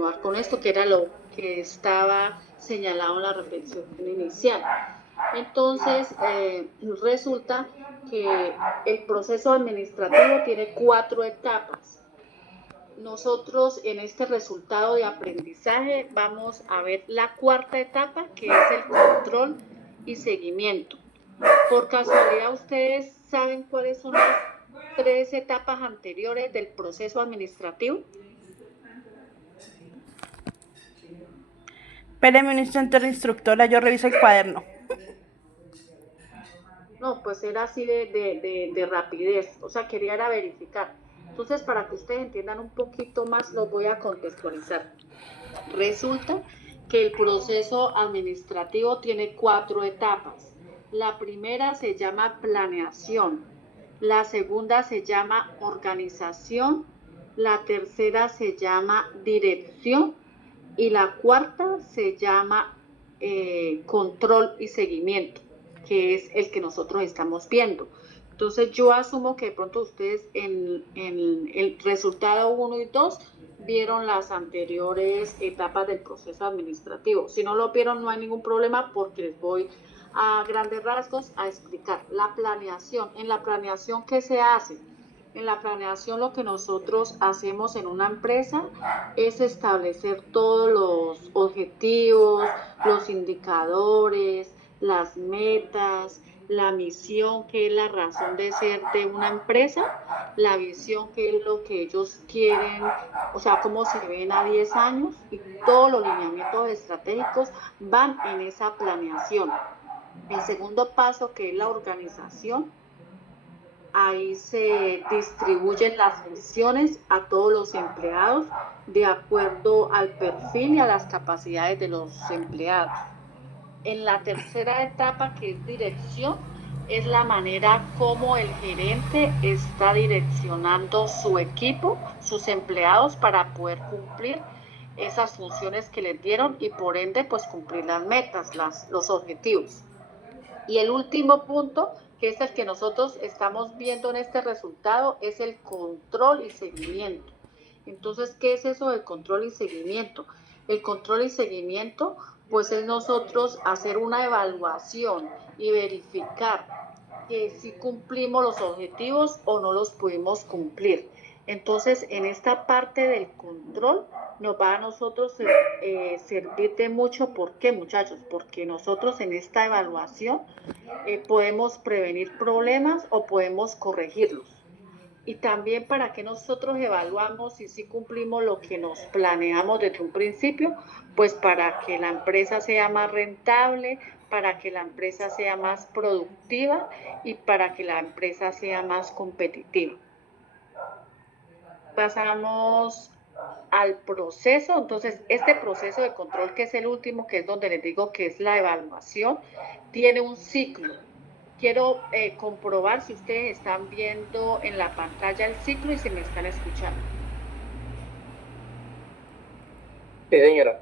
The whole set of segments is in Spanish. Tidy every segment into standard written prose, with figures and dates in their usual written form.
continuar con esto, que era lo que estaba señalado en la reflexión inicial. Entonces, resulta que el proceso administrativo tiene 4 etapas. Nosotros en este resultado de aprendizaje vamos a ver la 4ª etapa, que es el control y seguimiento. Por casualidad, ¿ustedes saben cuáles son las 3 etapas anteriores del proceso administrativo? Espéreme un instante, instructora, yo reviso el cuaderno. No, pues era así de rapidez, o sea, quería era verificar. Entonces, para que ustedes entiendan un poquito más, los voy a contextualizar. Resulta que el proceso administrativo tiene 4 etapas. La primera se llama planeación, la segunda se llama organización, la tercera se llama dirección y la 4ª se llama control y seguimiento, que es el que nosotros estamos viendo. Entonces yo asumo que de pronto ustedes en el resultado 1 y 2 vieron las anteriores etapas del proceso administrativo. Si no lo vieron, no hay ningún problema porque les voy a grandes rasgos a explicar. La planeación. En la planeación, ¿qué se hace? En la planeación lo que nosotros hacemos en una empresa es establecer todos los objetivos, los indicadores, las metas, la misión, que es la razón de ser de una empresa, la visión, que es lo que ellos quieren, o sea, cómo se ven a 10 años, y todos los lineamientos estratégicos van en esa planeación. El segundo paso, que es la organización, ahí se distribuyen las funciones a todos los empleados de acuerdo al perfil y a las capacidades de los empleados. En la tercera etapa, que es dirección, es la manera como el gerente está direccionando su equipo, sus empleados, para poder cumplir esas funciones que les dieron y por ende pues cumplir las metas, los objetivos. Y el último punto, que es el que nosotros estamos viendo en este resultado, es el control y seguimiento. Entonces, ¿qué es eso de control y seguimiento? El control y seguimiento, pues es nosotros hacer una evaluación y verificar que si cumplimos los objetivos o no los pudimos cumplir. Entonces, en esta parte del control nos va a nosotros servir de mucho. ¿Por qué, muchachos? Porque nosotros en esta evaluación podemos prevenir problemas o podemos corregirlos. Y también para que nosotros evaluamos si cumplimos lo que nos planeamos desde un principio, pues para que la empresa sea más rentable, para que la empresa sea más productiva y para que la empresa sea más competitiva. Pasamos al proceso. Entonces, este proceso de control, que es el último, que es donde les digo que es la evaluación, tiene un ciclo. Quiero comprobar si ustedes están viendo en la pantalla el ciclo y si me están escuchando. Sí, señora.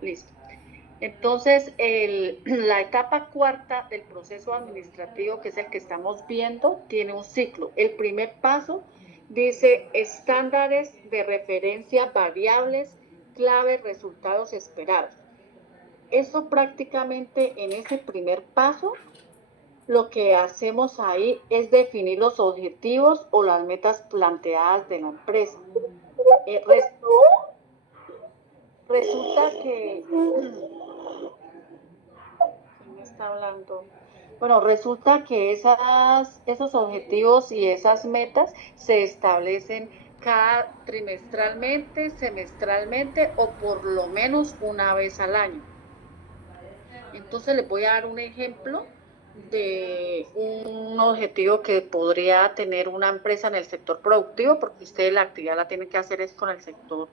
Listo. Entonces, la etapa 4ª del proceso administrativo, que es el que estamos viendo, tiene un ciclo. El primer paso dice estándares de referencia variables, claves, resultados esperados. Eso prácticamente en ese primer paso, lo que hacemos ahí es definir los objetivos o las metas planteadas de la empresa. Resulta que... ¿Quién me está hablando? Bueno, resulta que esos objetivos y esas metas se establecen cada trimestralmente, semestralmente o por lo menos una vez al año. Entonces les voy a dar un ejemplo de un objetivo que podría tener una empresa en el sector productivo, porque ustedes la actividad la tienen que hacer es con el sector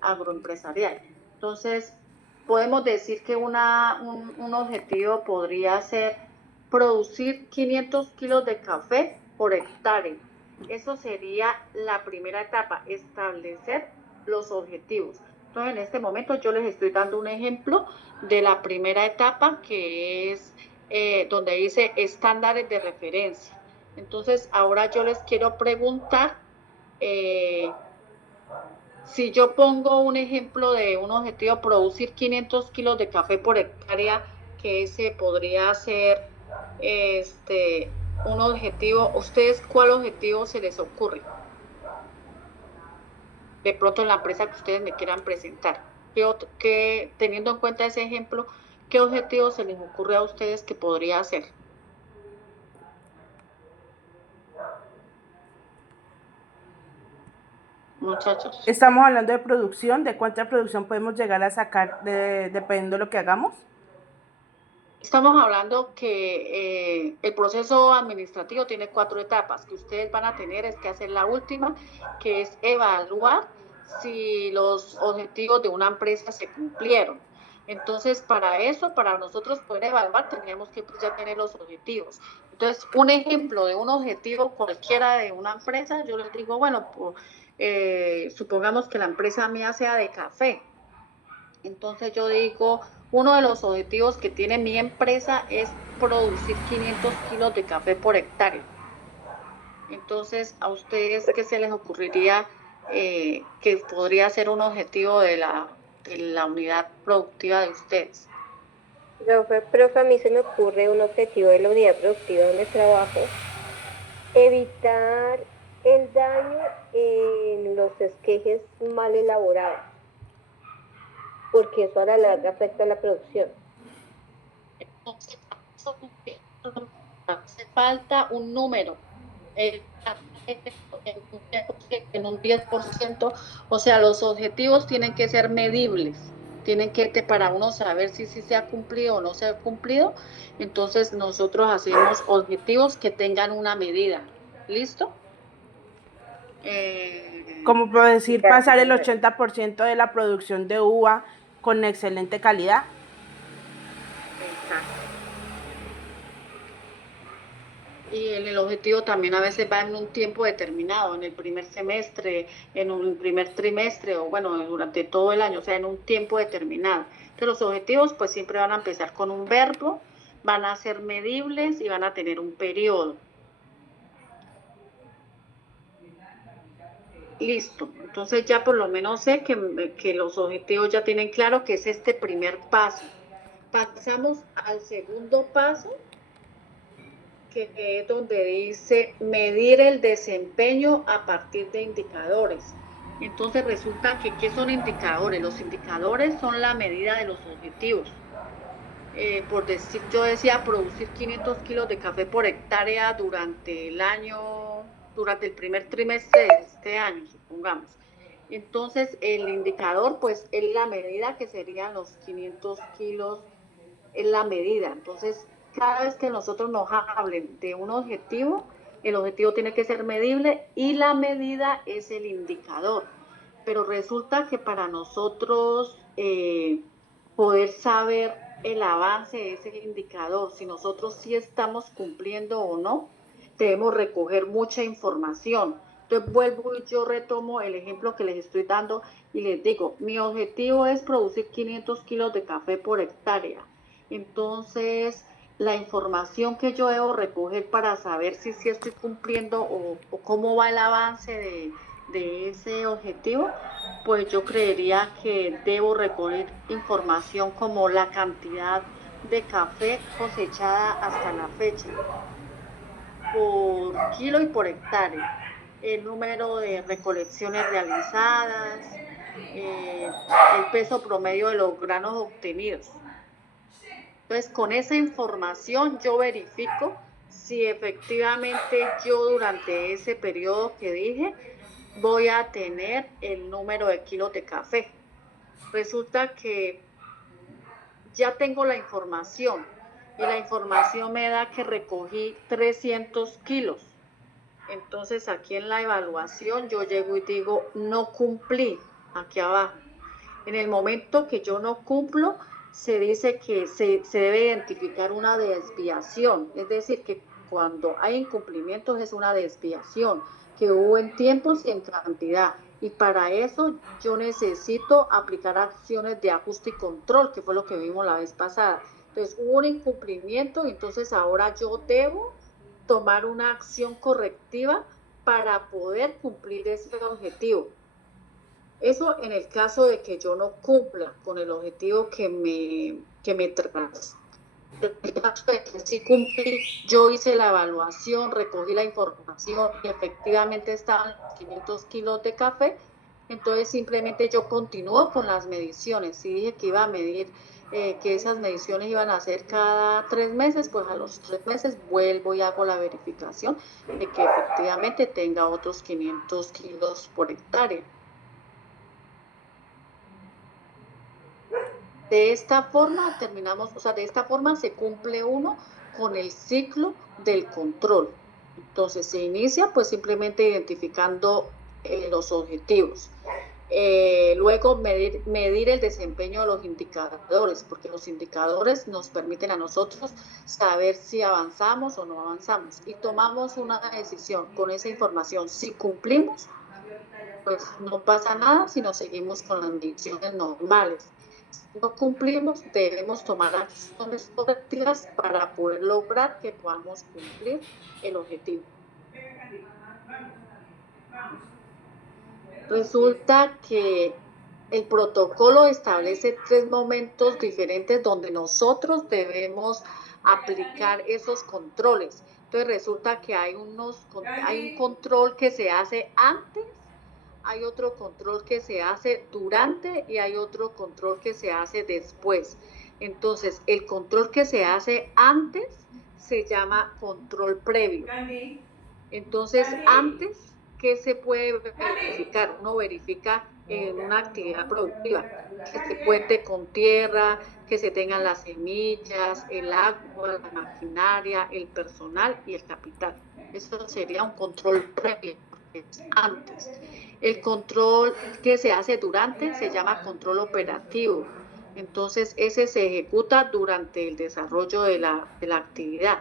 agroempresarial. Entonces, podemos decir que un objetivo podría ser producir 500 kilos de café por hectárea. Eso sería la primera etapa, establecer los objetivos. Entonces, en este momento yo les estoy dando un ejemplo de la primera etapa, que es donde dice estándares de referencia. Entonces, ahora yo les quiero preguntar Si yo pongo un ejemplo de un objetivo, producir 500 kilos de café por hectárea, que ese podría ser un objetivo, ¿ustedes cuál objetivo se les ocurre? De pronto en la empresa que ustedes me quieran presentar. Teniendo en cuenta ese ejemplo, ¿qué objetivo se les ocurre a ustedes que podría hacer? Muchachos. Estamos hablando de producción, de cuánta producción podemos llegar a sacar dependiendo de lo que hagamos. Estamos hablando que el proceso administrativo tiene 4 etapas, que ustedes van a tener es que hacer la última, que es evaluar si los objetivos de una empresa se cumplieron. Entonces, para eso, para nosotros poder evaluar, teníamos que pues, ya tener los objetivos. Entonces, un ejemplo de un objetivo cualquiera de una empresa, yo les digo, bueno, supongamos que la empresa mía sea de café. Entonces yo digo, uno de los objetivos que tiene mi empresa es producir 500 kilos de café por hectárea. Entonces, ¿a ustedes qué se les ocurriría que podría ser un objetivo de la unidad productiva de ustedes? Profe, a mí se me ocurre un objetivo de la unidad productiva donde trabajo, evitar el daño en los esquejes mal elaborados, porque eso a la larga afecta a la producción. Entonces, hace falta un número, en un 10%, o sea, los objetivos tienen que ser medibles, tienen que, para uno saber si se ha cumplido o no se ha cumplido, entonces nosotros hacemos objetivos que tengan una medida, ¿listo? Como por decir, pasar el 80% de la producción de uva con excelente calidad. Exacto. Y el objetivo también a veces va en un tiempo determinado, en el primer semestre, en un primer trimestre o bueno, durante todo el año, o sea, en un tiempo determinado. Entonces los objetivos pues siempre van a empezar con un verbo, van a ser medibles y van a tener un periodo. Listo, entonces ya por lo menos sé que los objetivos ya tienen claro que es este primer paso. Pasamos al segundo paso, que es donde dice medir el desempeño a partir de indicadores. Entonces resulta que, ¿qué son indicadores? Los indicadores son la medida de los objetivos. Por decir, yo decía producir 500 kilos de café por hectárea durante el año, durante el primer trimestre de este año, supongamos. Entonces el indicador pues es la medida que serían los 500 kilos, es la medida. Entonces cada vez que nosotros nos hablen de un objetivo, el objetivo tiene que ser medible y la medida es el indicador. Pero resulta que para nosotros poder saber el avance de ese indicador, si nosotros sí estamos cumpliendo o no, debemos recoger mucha información. Entonces vuelvo y yo retomo el ejemplo que les estoy dando y les digo, mi objetivo es producir 500 kilos de café por hectárea. Entonces, la información que yo debo recoger para saber si estoy cumpliendo o cómo va el avance de ese objetivo, pues yo creería que debo recoger información como la cantidad de café cosechada hasta la fecha, por kilo y por hectárea, el número de recolecciones realizadas, el peso promedio de los granos obtenidos. Entonces, con esa información yo verifico si efectivamente yo durante ese periodo que dije voy a tener el número de kilos de café. Resulta que ya tengo la información y la información me da que recogí 300 kilos. Entonces aquí en la evaluación yo llego y digo no cumplí, aquí abajo. En el momento que yo no cumplo, se dice que se debe identificar una desviación, es decir, que cuando hay incumplimientos es una desviación, que hubo en tiempos y en cantidad. Y para eso yo necesito aplicar acciones de ajuste y control, que fue lo que vimos la vez pasada. Entonces hubo un incumplimiento y entonces ahora yo debo tomar una acción correctiva para poder cumplir ese objetivo. Eso en el caso de que yo no cumpla con el objetivo que me trazó. En el caso de que sí cumplí, yo hice la evaluación, recogí la información y efectivamente estaban 500 kilos de café, entonces simplemente yo continúo con las mediciones. Si dije que iba a medir, que esas mediciones iban a hacer cada 3 meses, pues a los 3 meses vuelvo y hago la verificación de que efectivamente tenga otros 500 kilos por hectárea. De esta forma terminamos, o sea, de esta forma se cumple uno con el ciclo del control. Entonces se inicia pues simplemente identificando los objetivos. Luego medir el desempeño de los indicadores, porque los indicadores nos permiten a nosotros saber si avanzamos o no avanzamos. Y tomamos una decisión con esa información. Si cumplimos, pues no pasa nada si nos seguimos con las mediciones normales. Si no cumplimos, debemos tomar acciones correctivas para poder lograr que podamos cumplir el objetivo. Resulta que el protocolo establece 3 momentos diferentes donde nosotros debemos aplicar esos controles. Entonces resulta que hay un control que se hace antes, hay otro control que se hace durante y hay otro control que se hace después. Entonces, el control que se hace antes se llama control previo. Entonces, antes, ¿qué se puede verificar? Uno verifica en una actividad productiva, que se cuente con tierra, que se tengan las semillas, el agua, la maquinaria, el personal y el capital. Eso sería un control previo, porque es antes. El control que se hace durante se llama control operativo. Entonces, ese se ejecuta durante el desarrollo de la actividad.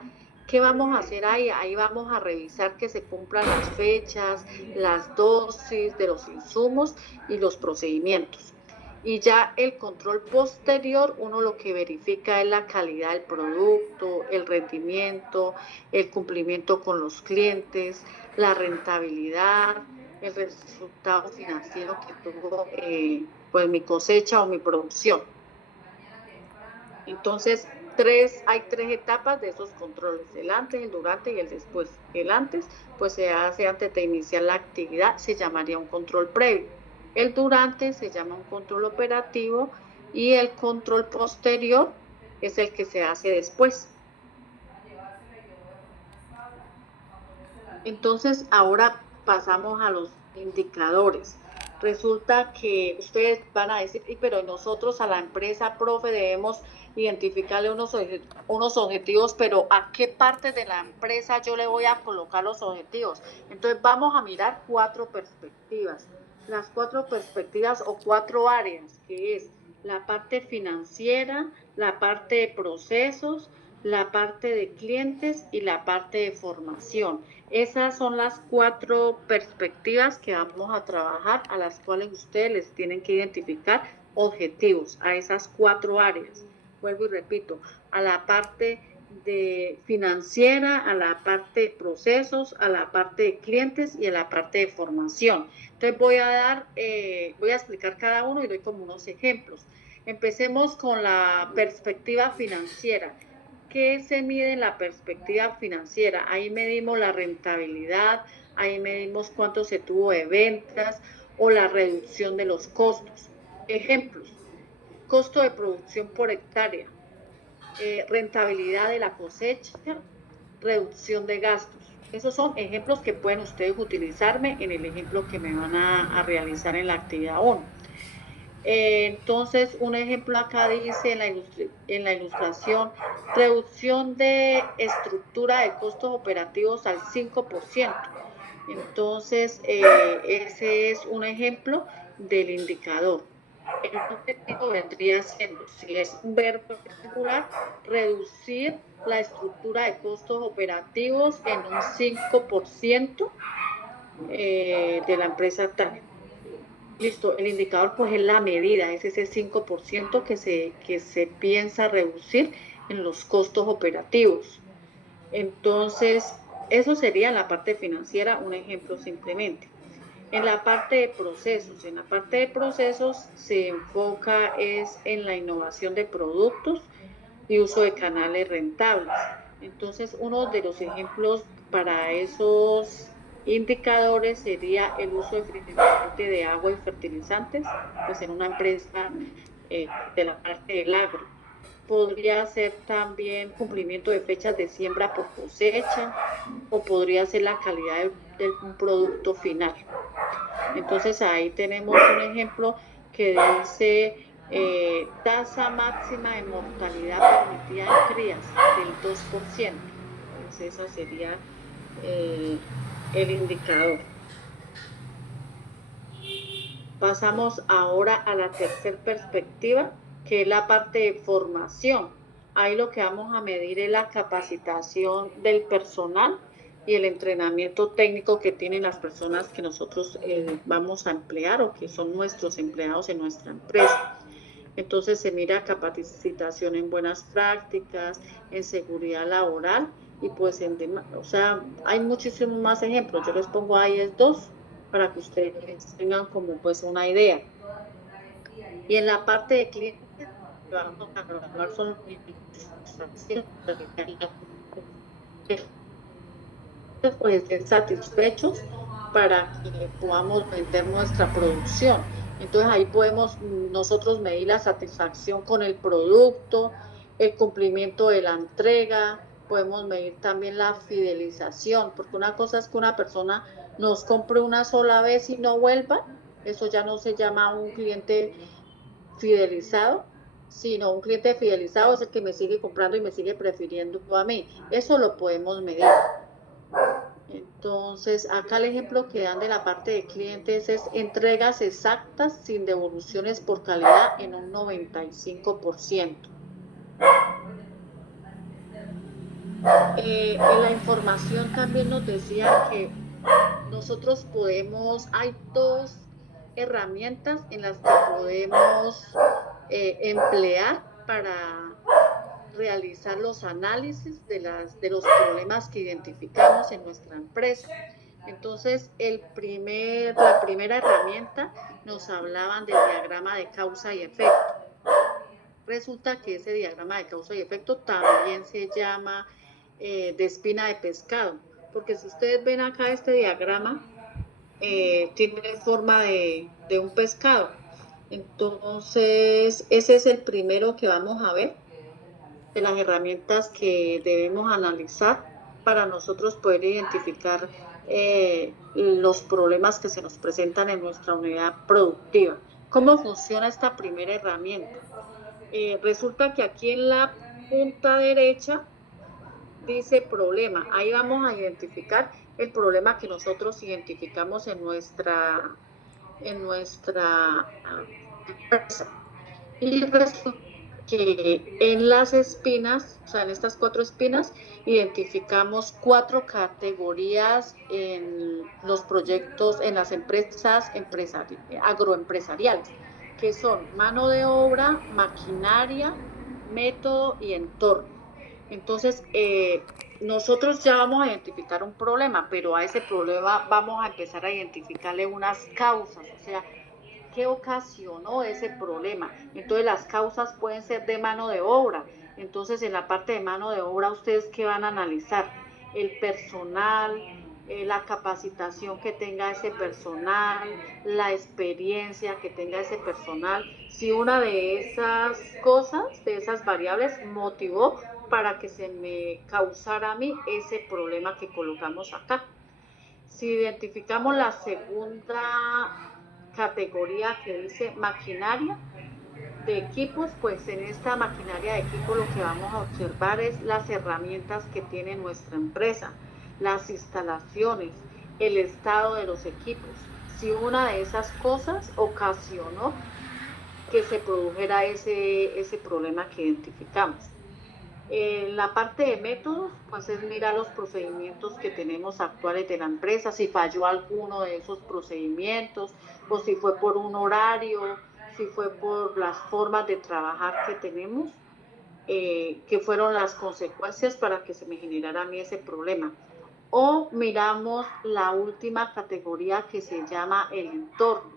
¿Qué vamos a hacer ahí? Ahí vamos a revisar que se cumplan las fechas, las dosis de los insumos y los procedimientos. Y ya el control posterior, uno lo que verifica es la calidad del producto, el rendimiento, el cumplimiento con los clientes, la rentabilidad, el resultado financiero que tuvo pues mi cosecha o mi producción. Entonces, hay 3 etapas de esos controles, el antes, el durante y el después. El antes, pues se hace antes de iniciar la actividad, se llamaría un control previo. El durante se llama un control operativo y el control posterior es el que se hace después. Entonces, ahora pasamos a los indicadores. Resulta que ustedes van a decir, pero nosotros a la empresa, profe, debemos identificarle unos objetivos, pero ¿a qué parte de la empresa yo le voy a colocar los objetivos? Entonces vamos a mirar 4 perspectivas. Las 4 perspectivas o 4 áreas, que es la parte financiera, la parte de procesos, la parte de clientes y la parte de formación. Esas son las 4 perspectivas que vamos a trabajar, a las cuales ustedes les tienen que identificar objetivos a esas 4 áreas. Vuelvo y repito, a la parte de financiera, a la parte de procesos, a la parte de clientes y a la parte de formación. Entonces voy a explicar cada uno y doy como unos ejemplos. Empecemos con la perspectiva financiera. ¿Qué se mide en la perspectiva financiera? Ahí medimos la rentabilidad, ahí medimos cuánto se tuvo de ventas o la reducción de los costos. Ejemplos: costo de producción por hectárea, rentabilidad de la cosecha, reducción de gastos. Esos son ejemplos que pueden ustedes utilizarme en el ejemplo que me van a realizar en la actividad 1. Entonces, un ejemplo acá dice en la ilustración, reducción de estructura de costos operativos al 5%. Entonces, ese es un ejemplo del indicador. El objetivo vendría siendo, si es un verbo irregular, reducir la estructura de costos operativos en un 5% de la empresa tal. Listo, el indicador pues es la medida, es ese 5% que se piensa reducir en los costos operativos. Entonces, eso sería la parte financiera, un ejemplo simplemente. En la parte de procesos se enfoca es en la innovación de productos y uso de canales rentables. Entonces, uno de los ejemplos para esos indicadores sería el uso eficiente de agua y fertilizantes, pues en una empresa de la parte del agro. Podría ser también cumplimiento de fechas de siembra por cosecha o podría ser la calidad de un producto final. Entonces ahí tenemos un ejemplo que dice tasa máxima de mortalidad permitida en crías del 2%. Entonces ese sería el indicador. Pasamos ahora a la tercera perspectiva, que es la parte de formación. Ahí lo que vamos a medir es la capacitación del personal y el entrenamiento técnico que tienen las personas que nosotros vamos a emplear o que son nuestros empleados en nuestra empresa. Entonces se mira capacitación en buenas prácticas, en seguridad laboral y pues o sea, hay muchísimos más ejemplos. Yo les pongo ahí es dos para que ustedes tengan como pues una idea. Y en la parte de clientes, vamos a evaluar son pues estén satisfechos para que podamos vender nuestra producción. Entonces ahí podemos nosotros medir la satisfacción con el producto, el cumplimiento de la entrega, podemos medir también la fidelización, porque una cosa es que una persona nos compre una sola vez y no vuelva, eso ya no se llama un cliente fidelizado, sino un cliente fidelizado es el que me sigue comprando y me sigue prefiriendo a mí. Eso lo podemos medir. Entonces, acá el ejemplo que dan de la parte de clientes es entregas exactas sin devoluciones por calidad en un 95%. En la información también nos decía que nosotros hay dos herramientas en las que podemos emplear para realizar los análisis de los problemas que identificamos en nuestra empresa. Entonces, la primera herramienta nos hablaban del diagrama de causa y efecto. Resulta que ese diagrama de causa y efecto también se llama de espina de pescado, porque si ustedes ven acá este diagrama, tiene forma de un pescado. Entonces, ese es el primero que vamos a ver de las herramientas que debemos analizar para nosotros poder identificar los problemas que se nos presentan en nuestra unidad productiva. ¿Cómo funciona esta primera herramienta? Resulta que aquí en la punta derecha dice problema. Ahí vamos a identificar el problema que nosotros identificamos en nuestra empresa. Y resulta que en las espinas, o sea, en estas 4 espinas, identificamos 4 categorías en los proyectos, en las empresas agroempresariales, que son mano de obra, maquinaria, método y entorno. Entonces, nosotros ya vamos a identificar un problema, pero a ese problema vamos a empezar a identificarle unas causas, o sea, ¿qué ocasionó ese problema? Entonces las causas pueden ser de mano de obra. Entonces en la parte de mano de obra, ¿ustedes qué van a analizar? El personal, la capacitación que tenga ese personal, la experiencia que tenga ese personal. Si una de esas cosas, de esas variables, motivó para que se me causara a mí ese problema que colocamos acá. Si identificamos la segunda categoría que dice maquinaria de equipos, pues en esta maquinaria de equipo lo que vamos a observar es las herramientas que tiene nuestra empresa, las instalaciones, el estado de los equipos. Si una de esas cosas ocasionó que se produjera ese problema que identificamos. En la parte de métodos, pues es mirar los procedimientos que tenemos actuales de la empresa, si falló alguno de esos procedimientos, o si fue por un horario, si fue por las formas de trabajar que tenemos, que fueron las consecuencias para que se me generara a mí ese problema. o miramos la última categoría que se llama el entorno.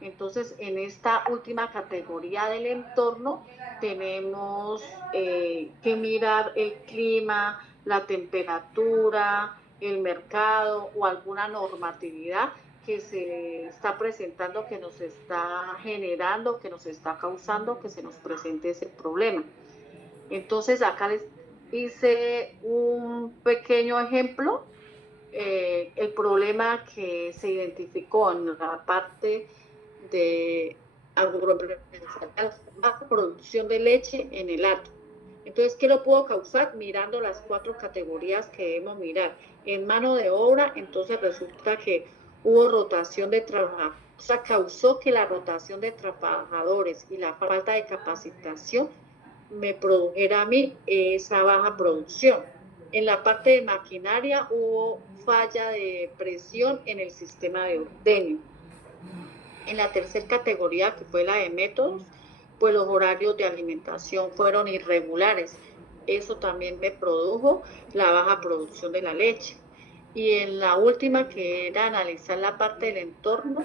Entonces, en esta última categoría del entorno tenemos que mirar el clima, la temperatura, el mercado o alguna normatividad que se está presentando, que nos está generando, que nos está causando que se nos presente ese problema. Entonces, acá les hice un pequeño ejemplo. El problema que se identificó en la parte de la producción de leche en el hato. Entonces, ¿qué lo puedo causar? Mirando las 4 categorías que debemos mirar. En mano de obra, entonces resulta que hubo rotación de trabajadores, o sea, causó que la rotación de trabajadores y la falta de capacitación me produjera a mí esa baja producción. En la parte de maquinaria hubo falla de presión en el sistema de ordeño. En la tercera categoría, que fue la de métodos, pues los horarios de alimentación fueron irregulares. Eso también me produjo la baja producción de la leche. Y en la última, que era analizar la parte del entorno,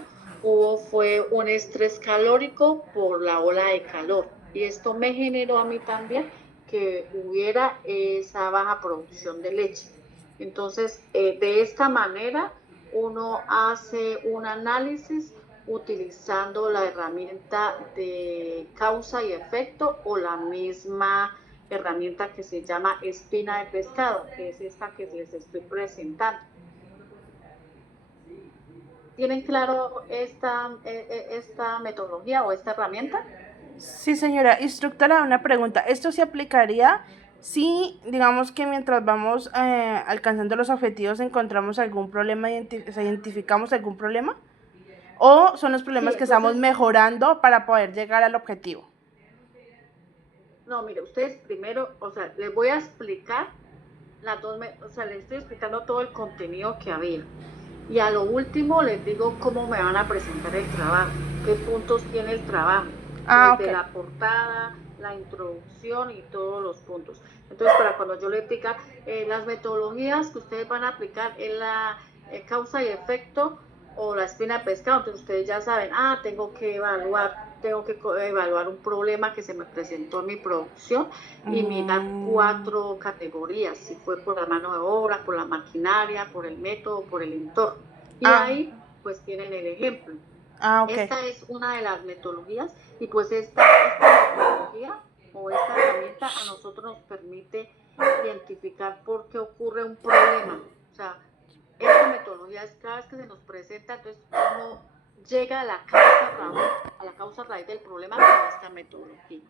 fue un estrés calórico por la ola de calor. Y esto me generó a mí también que hubiera esa baja producción de leche. Entonces, de esta manera, uno hace un análisis utilizando la herramienta de causa y efecto o la misma herramienta que se llama espina de pescado, que es esta que les estoy presentando. ¿Tienen claro esta metodología o esta herramienta? Sí, señora. Instructora, una pregunta. ¿Esto se aplicaría si, digamos que mientras vamos alcanzando los objetivos encontramos algún problema, identificamos algún problema? ¿O son los problemas Sí, que estamos mejorando para poder llegar al objetivo? No, mire, ustedes primero, o sea, les voy a explicar las dos, o sea, les estoy explicando todo el contenido que había. Y a lo último les digo cómo me van a presentar el trabajo, qué puntos tiene el trabajo, desde la portada, la introducción y todos los puntos. Entonces, para cuando yo les diga las metodologías que ustedes van a aplicar en la causa y efecto o la espina de pescado, entonces ustedes ya saben, tengo que evaluar un problema que se me presentó en mi producción y mirar 4 categorías, si fue por la mano de obra, por la maquinaria, por el método, por el entorno. Y ahí pues tienen el ejemplo. Esta es una de las metodologías y pues esta metodología o esta herramienta a nosotros nos permite identificar por qué ocurre un problema. O sea, esta metodología es cada vez que se nos presenta, entonces uno llega a la causa raíz del problema con esta metodología.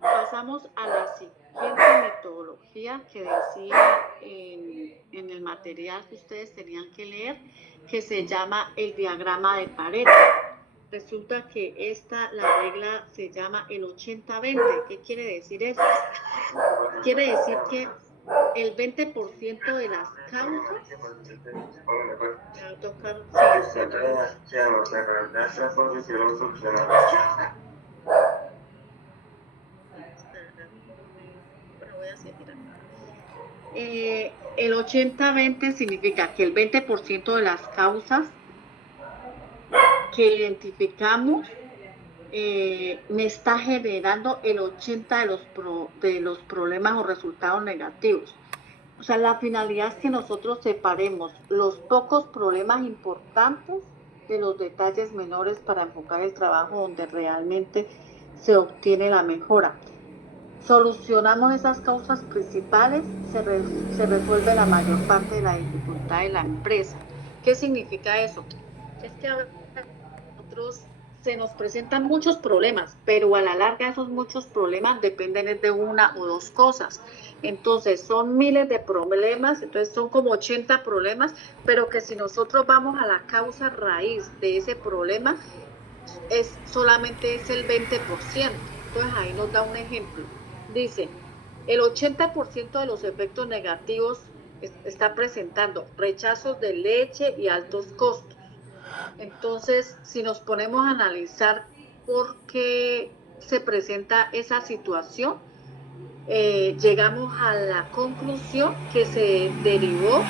Pasamos a la siguiente metodología que decía en el material que ustedes tenían que leer, que se llama el diagrama de Pareto. Resulta que la regla se llama el 80-20. ¿Qué quiere decir eso? Quiere decir que el 20% de las causas el 80-20 significa que el 20% de las causas que identificamos me está generando el 80% de los problemas o resultados negativos. O sea, la finalidad es que nosotros separemos los pocos problemas importantes de los detalles menores para enfocar el trabajo donde realmente se obtiene la mejora. Solucionamos esas causas principales, se resuelve la mayor parte de la dificultad de la empresa. ¿Qué significa eso? Es que a nosotros se nos presentan muchos problemas, pero a la larga esos muchos problemas dependen de una o dos cosas. Entonces son miles de problemas, entonces son como 80 problemas, pero que si nosotros vamos a la causa raíz de ese problema, solamente es el 20%. Entonces ahí nos da un ejemplo. Dice, el 80% de los efectos negativos está presentando rechazos de leche y altos costos. Entonces, si nos ponemos a analizar por qué se presenta esa situación, llegamos a la conclusión que se derivó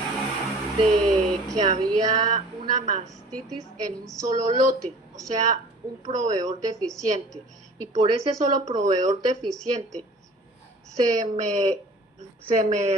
de que había una mastitis en un solo lote, o sea, un proveedor deficiente. Y por ese solo proveedor deficiente se me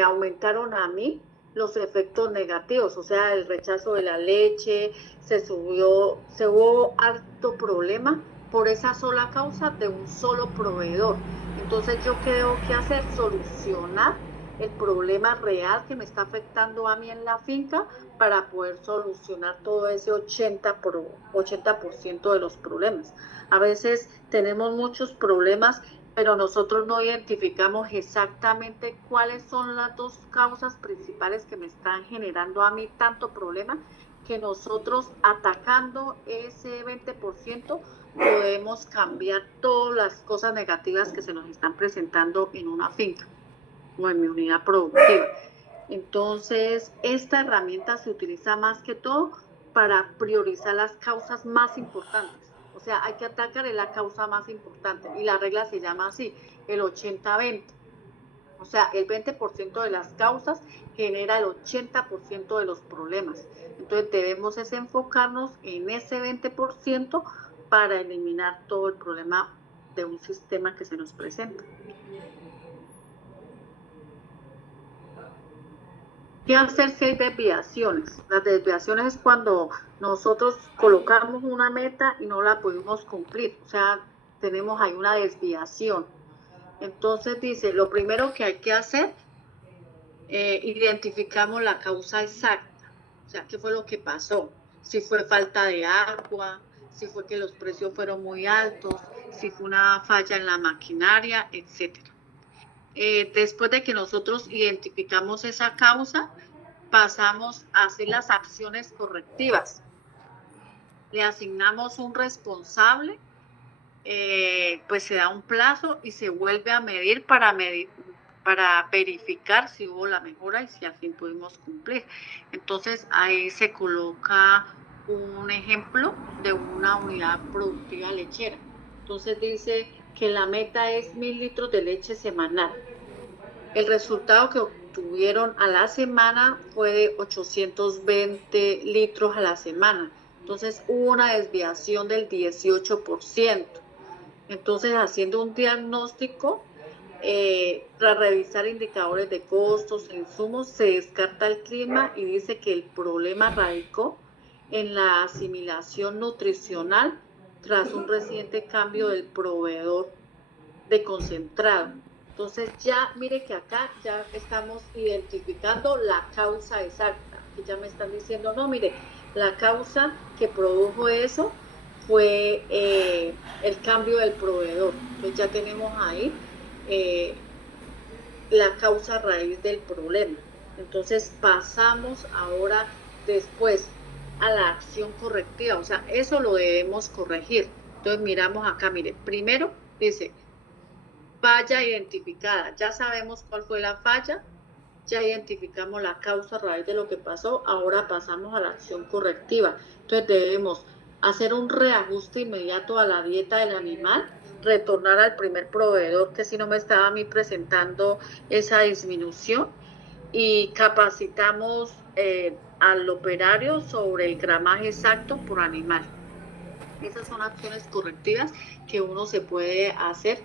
aumentaron a mí los efectos negativos, o sea, el rechazo de la leche, se hubo harto problema por esa sola causa de un solo proveedor. Entonces yo creo que hacer solucionar el problema real que me está afectando a mí en la finca para poder solucionar todo ese 80% de los problemas. A veces tenemos muchos problemas, pero nosotros no identificamos exactamente cuáles son las dos causas principales que me están generando a mí tanto problema, que nosotros atacando ese 20% podemos cambiar todas las cosas negativas que se nos están presentando en una finca o en mi unidad productiva. Entonces, esta herramienta se utiliza más que todo para priorizar las causas más importantes. O sea, hay que atacar en la causa más importante y la regla se llama así, el 80-20. O sea, el 20% de las causas genera el 80% de los problemas. Entonces debemos enfocarnos en ese 20% para eliminar todo el problema de un sistema que se nos presenta. ¿Qué hacer si hay desviaciones? Las desviaciones es cuando nosotros colocamos una meta y no la pudimos cumplir, o sea, tenemos ahí una desviación. Entonces dice, lo primero que hay que hacer, identificamos la causa exacta, o sea, qué fue lo que pasó, si fue falta de agua, si fue que los precios fueron muy altos, si fue una falla en la maquinaria, etcétera. Después de que nosotros identificamos esa causa, pasamos a hacer las acciones correctivas. Le asignamos un responsable, pues se da un plazo y se vuelve a medir para verificar si hubo la mejora y si al fin pudimos cumplir. Entonces ahí se coloca un ejemplo de una unidad productiva lechera. Entonces dice que la meta es 1.000 litros de leche semanal. El resultado que obtuvieron a la semana fue de 820 litros a la semana. Entonces hubo una desviación del 18%. Entonces, haciendo un diagnóstico, tras revisar indicadores de costos e insumos, se descarta el clima y dice que el problema radicó en la asimilación nutricional tras un reciente cambio del proveedor de concentrado. Entonces ya mire que acá ya estamos identificando la causa exacta, que ya me están diciendo, no, mire, la causa que produjo eso fue el cambio del proveedor. Entonces ya tenemos ahí la causa raíz del problema. Entonces pasamos ahora después a la acción correctiva, o sea, eso lo debemos corregir. Entonces miramos acá, mire, primero dice, falla identificada, ya sabemos cuál fue la falla, ya identificamos la causa a raíz de lo que pasó, ahora pasamos a la acción correctiva. Entonces debemos hacer un reajuste inmediato a la dieta del animal, retornar al primer proveedor que si no me estaba a mí presentando esa disminución y capacitamos al operario sobre el gramaje exacto por animal. Esas son acciones correctivas que uno se puede hacer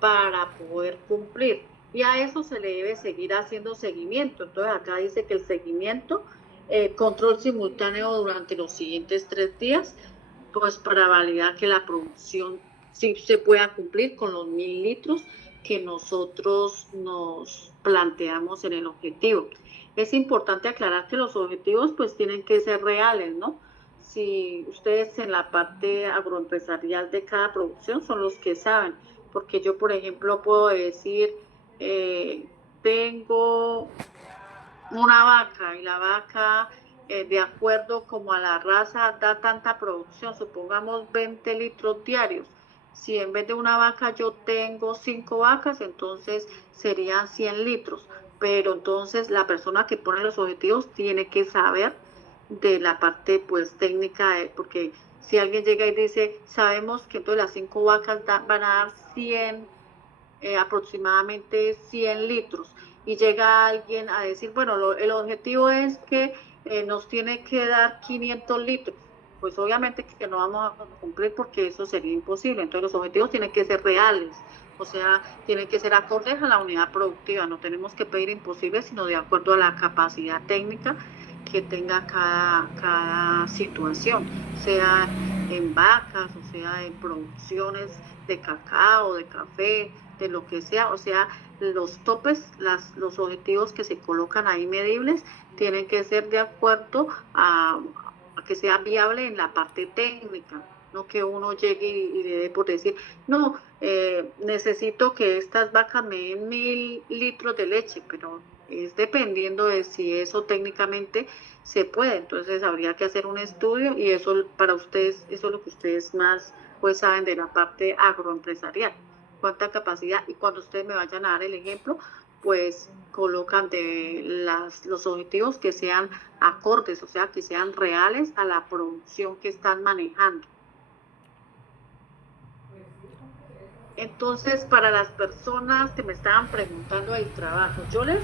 para poder cumplir. Y a eso se le debe seguir haciendo seguimiento. Entonces acá dice que el seguimiento, control simultáneo durante los siguientes 3 días, pues para validar que la producción sí se pueda cumplir con los 1.000 litros que nosotros nos planteamos en el objetivo. Es importante aclarar que los objetivos pues tienen que ser reales, ¿no? Si ustedes en la parte agroempresarial de cada producción son los que saben, porque yo, por ejemplo, puedo decir, tengo una vaca y la vaca, de acuerdo como a la raza, da tanta producción, supongamos 20 litros diarios. Si en vez de una vaca yo tengo 5 vacas, entonces serían 100 litros. Pero entonces la persona que pone los objetivos tiene que saber de la parte pues técnica, porque si alguien llega y dice, sabemos que entonces las 5 vacas van a dar 100 aproximadamente 100 litros y llega alguien a decir, bueno, el objetivo es que nos tiene que dar 500 litros, pues obviamente que no vamos a cumplir porque eso sería imposible. Entonces los objetivos tienen que ser reales, o sea, tienen que ser acordes a la unidad productiva. No tenemos que pedir imposibles, sino de acuerdo a la capacidad técnica que tenga cada situación, sea en vacas, o sea en producciones de cacao, de café, de lo que sea. O sea, los topes, los objetivos que se colocan ahí medibles, tienen que ser de acuerdo a que sea viable en la parte técnica, no que uno llegue y le dé por decir, no, necesito que estas vacas me den 1000 litros de leche, pero es dependiendo de si eso técnicamente se puede. Entonces habría que hacer un estudio y eso para ustedes, eso es lo que ustedes más pues saben de la parte agroempresarial, cuánta capacidad. Y cuando ustedes me vayan a dar el ejemplo, pues colocan los objetivos que sean acordes, o sea, que sean reales a la producción que están manejando. Entonces, para las personas que me estaban preguntando el trabajo, yo les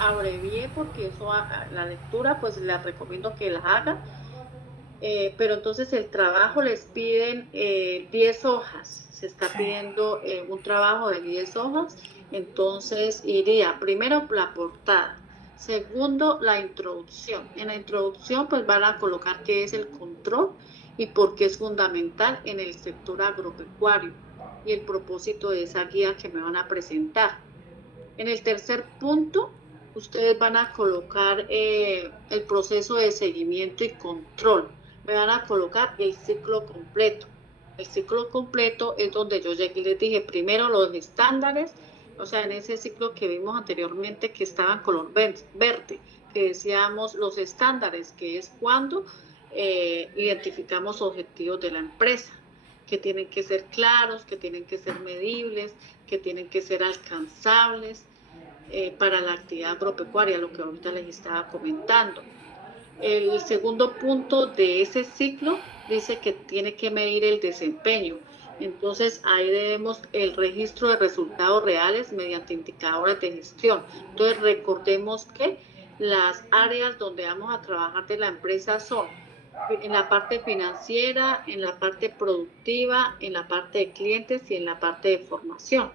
abrevié porque eso, la lectura, pues les recomiendo que la hagan, pero entonces el trabajo les piden 10 hojas, se está pidiendo un trabajo de 10 hojas, entonces iría primero la portada, segundo la introducción. En la introducción pues van a colocar qué es el control y por qué es fundamental en el sector agropecuario y el propósito de esa guía que me van a presentar. En el tercer punto, ustedes van a colocar el proceso de seguimiento y control. Me van a colocar el ciclo completo. El ciclo completo es donde yo llegué y les dije primero los estándares, o sea, en ese ciclo que vimos anteriormente que estaba en color verde, que decíamos los estándares, que es cuando identificamos objetivos de la empresa, que tienen que ser claros, que tienen que ser medibles, que tienen que ser alcanzables para la actividad agropecuaria, lo que ahorita les estaba comentando. El segundo punto de ese ciclo dice que tiene que medir el desempeño. Entonces ahí debemos el registro de resultados reales mediante indicadores de gestión. Entonces recordemos que las áreas donde vamos a trabajar de la empresa son en la parte financiera, en la parte productiva, en la parte de clientes y en la parte de formación.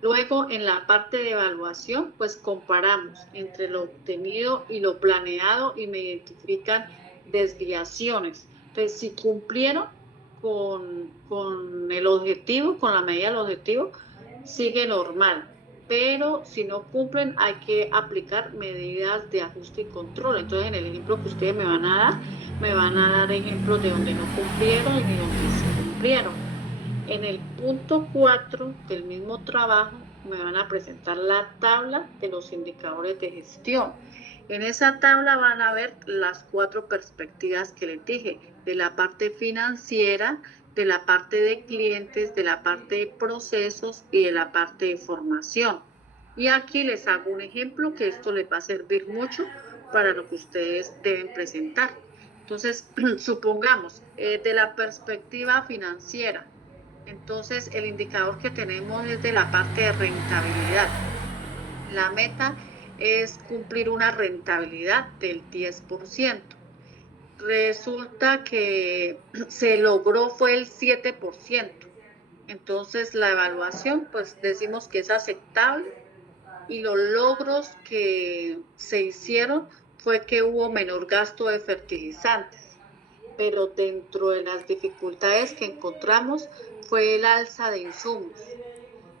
Luego, en la parte de evaluación, pues comparamos entre lo obtenido y lo planeado y me identifican desviaciones. Entonces, si cumplieron con el objetivo, con la medida del objetivo, sigue normal. Pero si no cumplen, hay que aplicar medidas de ajuste y control. Entonces, en el ejemplo que ustedes me van a dar ejemplos de donde no cumplieron y donde sí cumplieron. En el punto 4 del mismo trabajo me van a presentar la tabla de los indicadores de gestión. En esa tabla van a ver las 4 perspectivas que les dije, de la parte financiera, de la parte de clientes, de la parte de procesos y de la parte de formación. Y aquí les hago un ejemplo que esto les va a servir mucho para lo que ustedes deben presentar. Entonces, supongamos, de la perspectiva financiera, entonces el indicador que tenemos es de la parte de rentabilidad. La meta es cumplir una rentabilidad del 10%. Resulta que se logró fue el 7%. Entonces la evaluación, pues decimos que es aceptable y los logros que se hicieron fue que hubo menor gasto de fertilizantes. Pero dentro de las dificultades que encontramos fue el alza de insumos.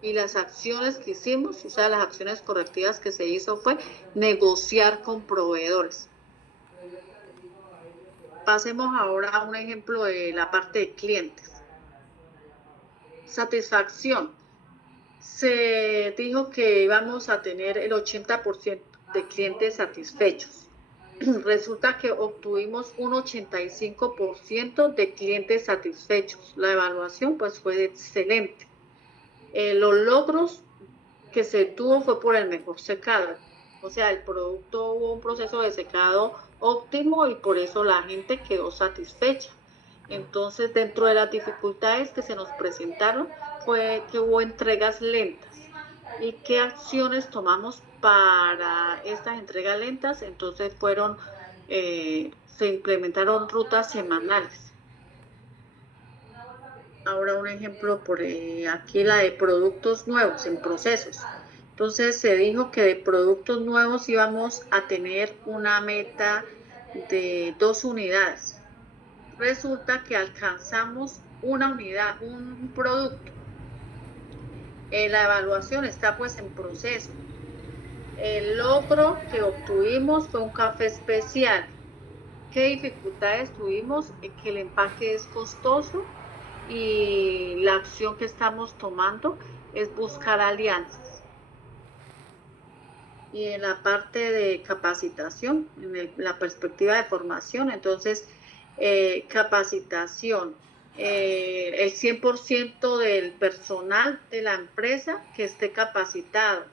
Y las acciones que hicimos, o sea, las acciones correctivas que se hizo fue negociar con proveedores. Pasemos ahora a un ejemplo de la parte de clientes. Satisfacción. Se dijo que íbamos a tener el 80% de clientes satisfechos. Resulta que obtuvimos un 85% de clientes satisfechos. La evaluación pues fue excelente. Los logros que se tuvo fue por el mejor secado. O sea, el producto hubo un proceso de secado óptimo y por eso la gente quedó satisfecha. Entonces, dentro de las dificultades que se nos presentaron, fue que hubo entregas lentas. ¿Y qué acciones tomamos para estas entregas lentas? Entonces se implementaron rutas semanales. Ahora un ejemplo por aquí, la de productos nuevos en procesos. Entonces se dijo que de productos nuevos íbamos a tener una meta de 2 unidades. Resulta que alcanzamos una unidad, un producto. La evaluación está pues en proceso. El logro que obtuvimos fue un café especial. ¿Qué dificultades tuvimos? Que el empaque es costoso y la acción que estamos tomando es buscar alianzas. Y en la parte de capacitación, en la perspectiva de formación, entonces, capacitación, el 100% del personal de la empresa que esté capacitado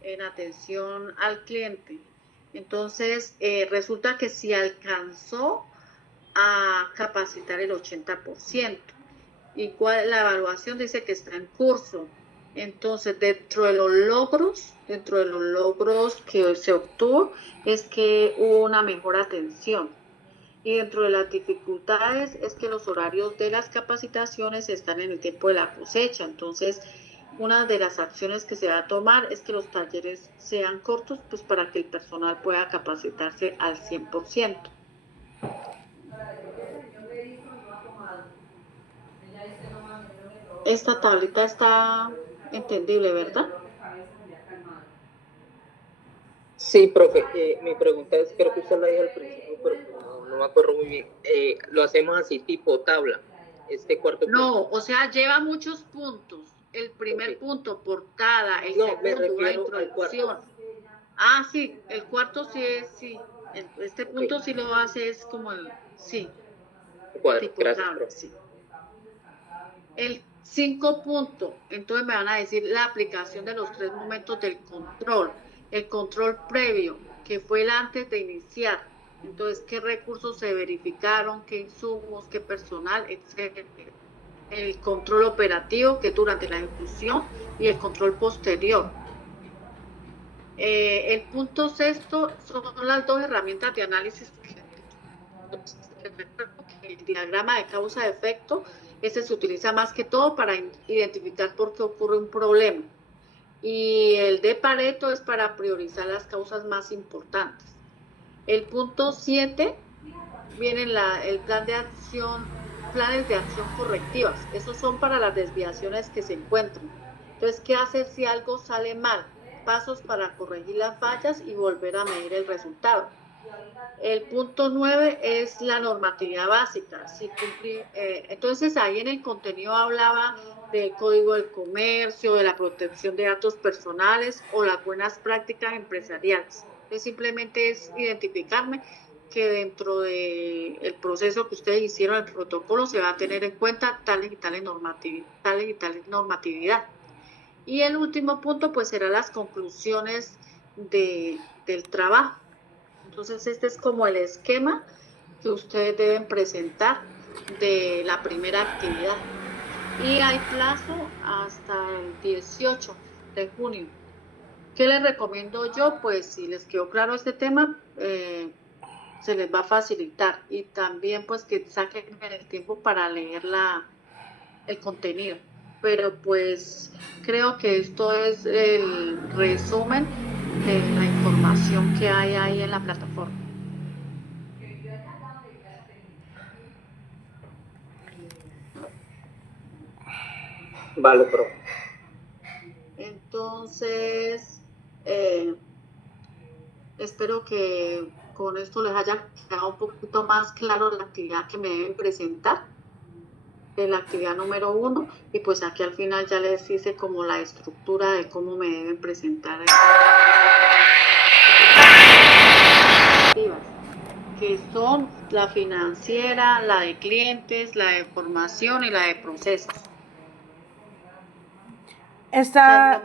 en atención al cliente. Entonces, resulta que si alcanzó a capacitar el 80%. Igual la evaluación dice que está en curso. Entonces, dentro de los logros que se obtuvo, es que hubo una mejor atención. Y dentro de las dificultades es que los horarios de las capacitaciones están en el tiempo de la cosecha. Entonces, una de las acciones que se va a tomar es que los talleres sean cortos, pues para que el personal pueda capacitarse al 100%. Esta tablita está entendible, ¿verdad? Sí, profe, mi pregunta es, creo que usted la dijo al principio, pero no me acuerdo muy bien. Lo hacemos así, tipo tabla, este cuarto punto. No, o sea, lleva muchos puntos. El primer punto, portada, el segundo, una introducción. Ah, sí, el cuarto sí es, sí. Este punto sí lo hace, es como el, sí, tipo Gracias, tabla, profe. sí. El 5 punto, entonces me van a decir la aplicación de los 3 momentos del control. El control previo, que fue el antes de iniciar. Entonces, ¿qué recursos se verificaron? ¿Qué insumos? ¿Qué personal? Etcétera. El control operativo, que es durante la ejecución, y el control posterior. El punto sexto son las 2 herramientas de análisis. El diagrama de causa-efecto, ese se utiliza más que todo para identificar por qué ocurre un problema. Y el de Pareto es para priorizar las causas más importantes. El punto 7 viene el plan de acción, planes de acción correctivas. Esos son para las desviaciones que se encuentran. Entonces, ¿qué hacer si algo sale mal? Pasos para corregir las fallas y volver a medir el resultado. El punto 9 es la normatividad básica. Entonces, ahí en el contenido hablaba del Código del Comercio, de la protección de datos personales o las buenas prácticas empresariales. Entonces, simplemente es identificarme que dentro del proceso que ustedes hicieron, el protocolo, se va a tener en cuenta tales y tales normatividad. Y el último punto, pues, será las conclusiones del trabajo. Entonces, este es como el esquema que ustedes deben presentar de la primera actividad. Y hay plazo hasta el 18 de junio. ¿Qué les recomiendo yo? Pues si les quedó claro este tema, se les va a facilitar. Y también pues que saquen el tiempo para leer el contenido. Pero pues creo que esto es el resumen de la información que hay ahí en la plataforma. Vale, profe. Entonces, espero que con esto les haya quedado un poquito más claro la actividad que me deben presentar, de la actividad número 1, y pues aquí al final ya les hice como la estructura de cómo me deben presentar que son la financiera, la de clientes, la de formación y la de procesos. Esta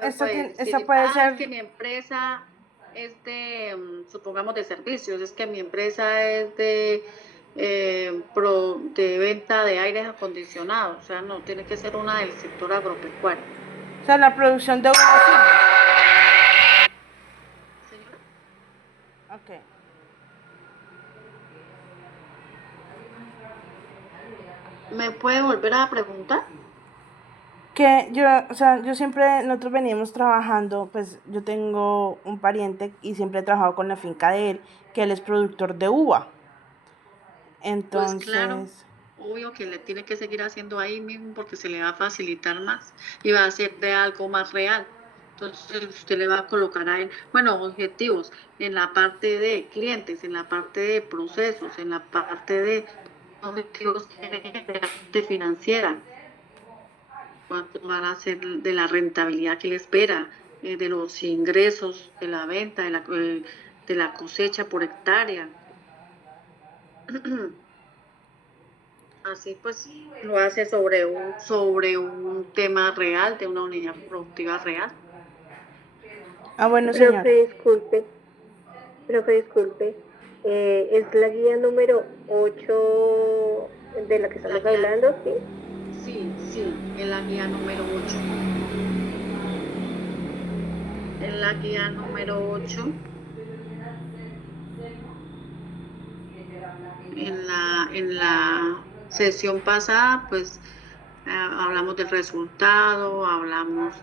puede ser... Es que mi empresa es de, supongamos, de servicios, es que mi empresa es de de venta de aires acondicionados, o sea, no tiene que ser una del sector agropecuario. O sea, la producción de uva Señora, sirve. Ok. ¿me puede volver a preguntar? Que yo, o sea, yo siempre, nosotros veníamos trabajando, pues yo tengo un pariente y siempre he trabajado con la finca de él, que él es productor de uva. Pues claro, Entonces, obvio que le tiene que seguir haciendo ahí mismo porque se le va a facilitar más y va a ser de algo más real. Entonces usted le va a colocar a él, bueno, objetivos en la parte de clientes, en la parte de procesos, en la parte de objetivos de la parte financiera, cuánto van a ser de la rentabilidad que le espera, de los ingresos, de la venta, de la cosecha por hectárea. Así pues lo hace sobre un tema real, de una unidad productiva real. bueno, Profe, señora. disculpe. Es la guía número 8 de la que La estamos guía, hablando, ¿sí? sí, en la guía número 8. En la guía número 8, en la sesión pasada, pues hablamos del resultado, hablamos